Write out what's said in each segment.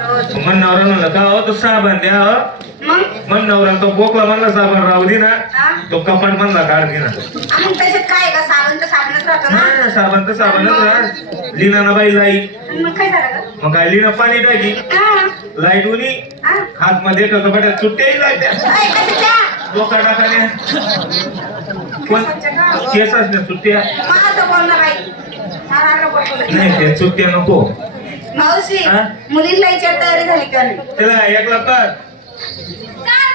मन नवरा म्हणलं का हो तो साबण द्या हो मग मन नवरा तो बोकला म्हणला साबण राहू दे ना? तो कपाट म्हणला काढ दे ना आणि त्याच्यात काय आहे का साबण तर साबणच राहतो ना हा, साबण तर साबणच राह लिना ना बाई लाई आणि मग काय झालं गं? मग काय लिना पाणी टाकी हा. लाइट उनी हा. हात मध्ये कपाट्यात सुट्ट्याही लागत्या अय, कशाच्या? डोका टाकाने? केस असल्या सुट्ट्या मला तर बोल ना बाई. मला नको बोलू. नाही त्या सुट्ट्या नको मावशी हा? मुलींना विचार तयारी झाली का नाही एक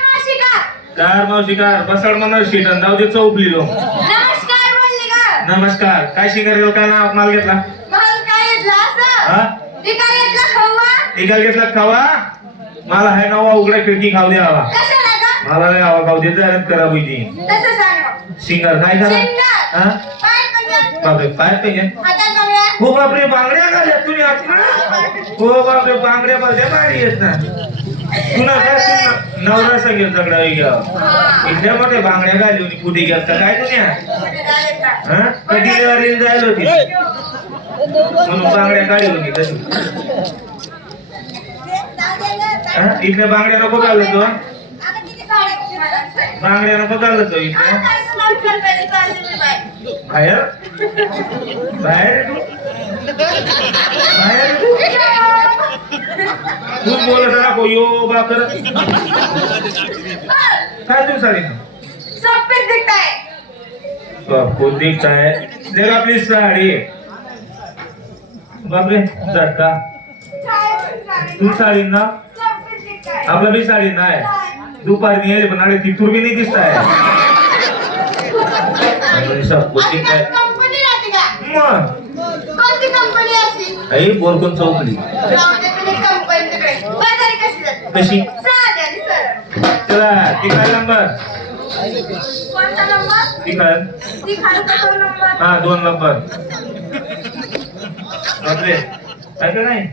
मावशी का कार मावशी कार बसाड म्हणा शीट आणि जाऊ दे चौकली लो नमस्कार बोलली का? नमस्कार. काय शिंगार काय नाव माल घेतला? काय असं? हा? मी काय घेतलं खवा? निकाल घेतला खावा? मला हाय नवा उघड्या खिडकी खाऊ द्या हवा कशाला मला नाही हवा खाऊ देत जायला करा तसं सांग शिंगार काय करा शिंगार. हा? पंजाब बापरे काय पाहिजे हातात हो बापरे बांगड्या घाल्या तुम्ही आत हो बापरे बांगड्या बघल्या भारी येत ना. तुला काय तू नवरा सांगेल सगळं इथल्या मध्ये बांगड्या घाली होती कुठे गेलता? काय तुम्ही हा? कधी डिलिव्हरीला जायला होती? म्हणून बांगड्या काढी होती कधी इथल्या बांगड्या नको घालत तो. बांगड्या नको घालत तो इथल्या बाहेर? बाहेर? तू तू तू बोलत नको यो बा करत काय तू साडी कोणती काय देख आपली साडी. बापरे झटका तू साडी ना? आपलं बी साडी नाही दुपारी येईल पण अरे तिथून बी नाही दिसत आहे. मग? आई बोरकोन चौकली कशी? चला ती काय नंबर. कोणता नंबर ती काय ती खालचा तो नंबर हा दोन नंबर. काय काय नाही.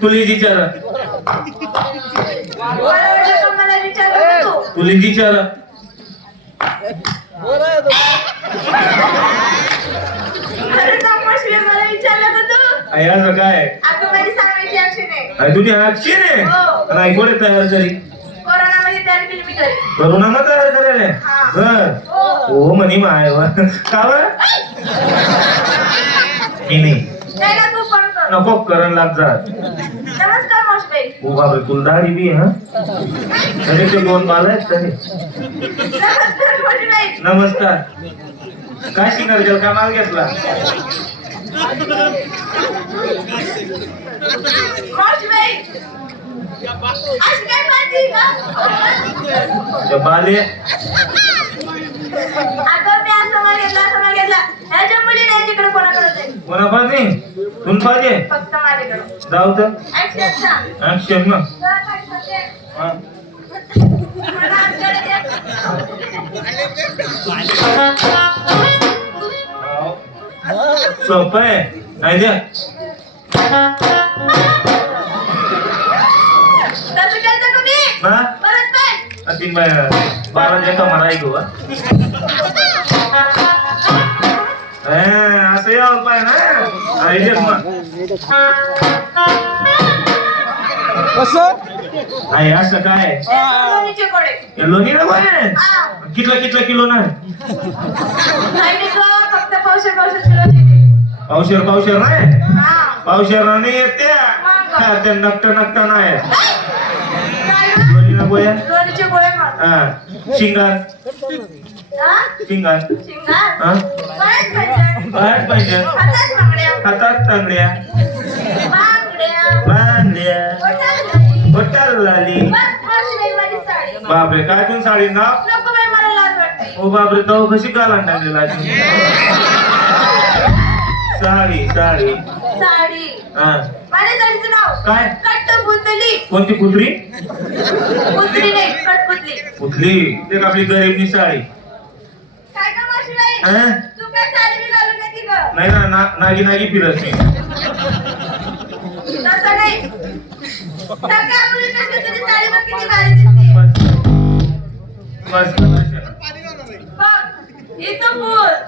तुली विचार तुली विचार मला विचारलं तू? काय आता माझी सांगायची अक्षर नाही आई तुझी आजची रे हो. तयार करी कोरोनामध्ये तयार केली मी घरी. करुणा मग तयार करे हा. बर. हो. हो म्हणी माय का बर? मी नाही. नाही ना तू पण कर. नको करण लाग जात नमस्कार ओ बापरे तुला दाढी बी हा. ते दोन बाल आहेत? तरी नमस्कार. काय शिंगार गेल काय माल घेतला? का बाले कोणा पाहिजे पाहिजे जाऊ तर मग तुला काय सांगते? हा. मला आमच्याकडे दे. सोपं आहे नाही द्या तसं केलं तर तुम्ही हा परत पण ती बारा देतो मला ऐकू हा. हा, असं यावं पाहिजे ना ऐकत मग कसं आहे असं काय? लोणी ना. कितला कितला किलो ना? नाही नाही. पावशेर पावशेर नाही. पावशेर नाही येत त्या ते नकट नकट नाही. काय? गं? लोणी ना गोया लोणीचे गोळे मार. हा. शिंगार? शिंगार? बरेच पाहिजे. हातात तांगड्या. बांगड्या. झाली साडी. बापरे काय तू साडी ना. ओ बापरे तो कशी गाला टाकलेला साडी साडी. साडी. हा. माझ्या साडीचं नाव काय? कोणती कुत्री पुतली नाही कुठली ते आपली गरीबनी साडी. काय का मावशीबाई? हा? तू काय साडी बी घालून येते ग. नाही ना ना- नागी नागी फिरत तसं नाही.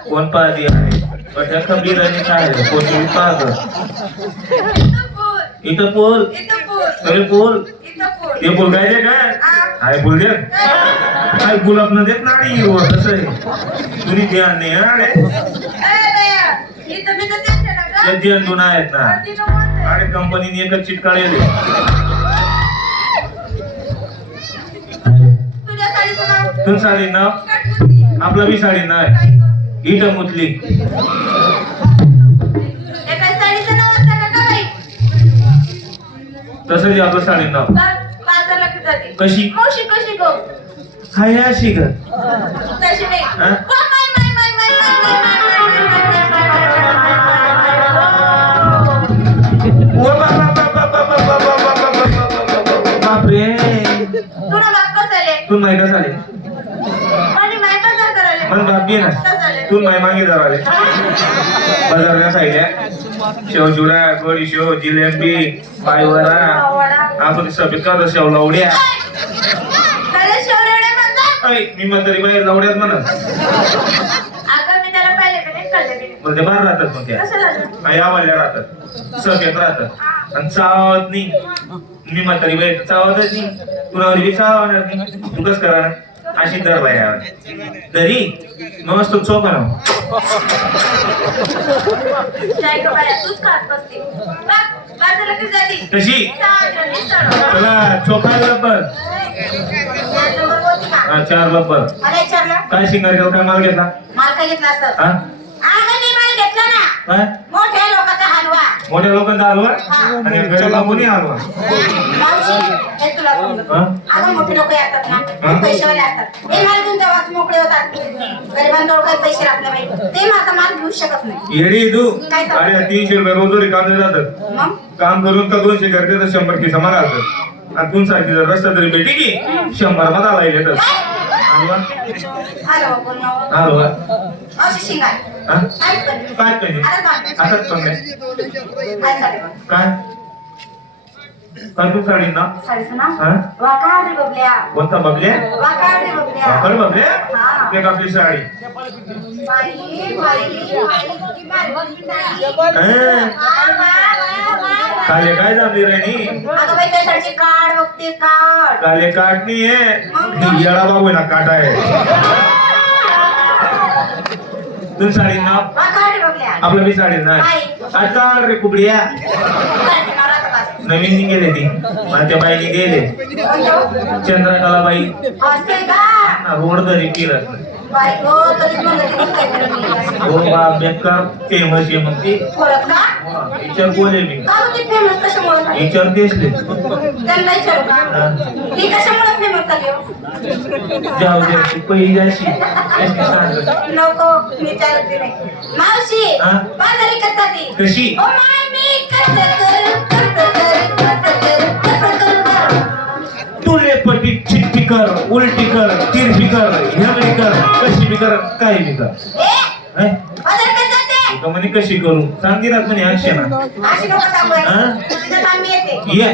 कोण पाहली आहे? बट्या खंबीर आणि काय कोण तुम्ही पाहत इथं पूल तुम्ही पूल ते पूल काय दे काय? आहे पूल दे काय गुलाब न देत नाही हो तसं आहे. तुम्ही ध्यान नाही ध्यान दोन आहेत ना. अरे कंपनीने एकच चिटकाळेल तुम साडी ना आपला बी साडी ना इट मुतली तसंच आपलं साडी ना कशी हाय अशी का बापरे तू नाही का साडी म्हणून घे ना. तू माय मागे जावाले बाजारला सायल्या शेवचुडा गोडी शेव जिलेबी पायवरा आपण सफेद करतो शेव लवड्या. मी म्हणतो बाहेर लवड्यात म्हणत म्हणजे बाहेर राहतात मग त्या. आवडल्या राहतात. सगळ्यात राहतात. आणि चावत नाही. मी म्हातारी बाई चावतच नाही. कुणावर बी चावणार नाही. तू कस करणार? अशी तर बाया तरी मग तुम चोक कशी? चला चोखा लब्बर चार लब्बर काय शिंगार घेऊ काय माल घेतला? माल काय घेतला असत हा? मोठ्या मोठ्या लोकांचा हलवा आणि गरीब कोणी हलवा मावशी तुला सांगतो. हा? अगं मोठे लोक येतात ना हा? पैसेवाले असतात माल घेऊन तेव्हाच मोकळे होतात. गरिबांजवळ काही पैसे पाहिजे ते माझा माल घेऊ शकत नाही. येडी तू. काय? अरे तीनशे रुपये रोजोरी काम नाही जातात. मग? काम करून का दोनशे करते तर शंभर की समान राहतात आणि तू सारखी जर रस्ता तरी भेटी की शंभरमध्ये आला येतात? काय? అరవా काय पाहिजे काय कर्जू साडी ना कोणता बघले वाकड बघले एक आपली साडी हं. काले काय जमली राणी काले काट नाहीये. येडा बाबू ना काट आहे. आपलं मी साडी ना आता रे कुबडिया नवीन निघेले ती. माझ्या बाईने गेले. चंद्रकला बाई रोड दरी फिरत हो बाप बेकार फेमस आहे मग ती. विचार बोले मी का गं ती फेमस कशामुळे झाली? विचार दिसले त्यांना विचारू का ती कशामुळे फेमस झाली हो? जाऊ दे ती पहिली अशी अशी सांगत. नको विचारत बी नाही मावशी हा? बाजारी कसं ती कशी ओ माय मी कसं करू कसं करू कसं करू कसं करू गं? तुले पटी चिट्टी कर उलटी कर तिरपी कर हेगडी कर कशी बी कर काही बी कर ए हं? का म्हणे कशी करू? सांगितलं म्हणे अक्षय ना. ये.